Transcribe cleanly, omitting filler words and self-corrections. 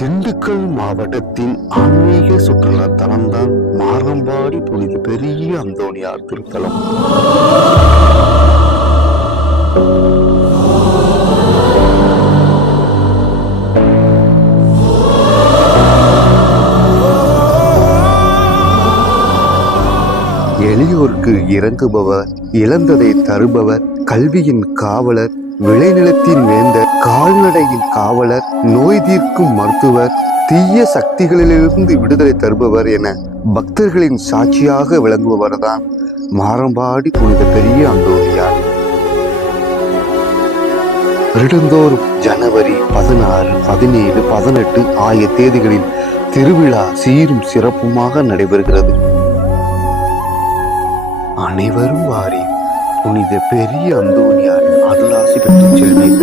திண்டுக்கல் மாவட்டத்தின் ஆன்மீக சுற்றுலா தலம்தான் மாரம்பாடி புனித பெரிய அந்தோணியார் திருத்தலம். எளியோருக்கு இறங்குபவர், இழந்ததை தருபவர், கல்வியின் காவலர், விளைநிலத்தின் வேந்தர், கால்நடையின் காவலர், நோய் தீர்க்கும் மருத்துவர், தீய சக்திகளிலிருந்து விடுதலை தருபவர் என பக்தர்களின் சாட்சியாக விளங்குபவர் தான் மாரம்பாடி புனித பெரிய அந்தோணியார். வருடந்தோறும் ஜனவரி 16, 17, 18 ஆகிய தேதிகளில் திருவிழா சீரும் சிறப்புமாக நடைபெறுகிறது. அனைவரும் வாரி புனித பெரிய அந்தோணியாரின் அருளாசி பெற்று செல்வேன்.